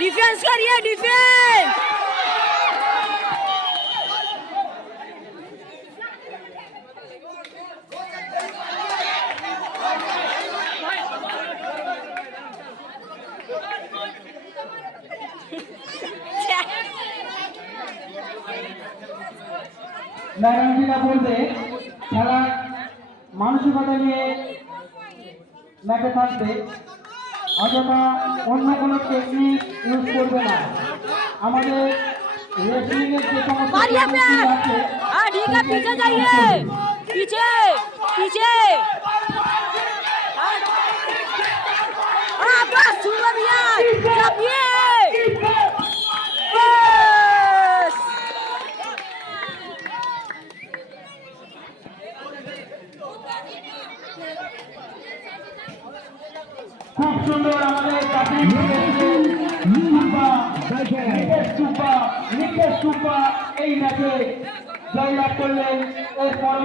Defence करिए defence ম্যাডামজিরা বলবে খেলা মানসিকতা নিয়ে ম্যাচে থাকবে, অযথা অন্য কোনো টেকনিক ইউজ করবে না। আমাদের রেসলিং এর যে সমস্ত টেকনিক আছে, ठीक है पीछे जाइए पीछे पीछे बस छूलो भैया चापिए बस খুব সুন্দর আমাদের কাপিল নিকেশ সুব্বা এই ম্যাচে জয়লাভ করলেন। এরপর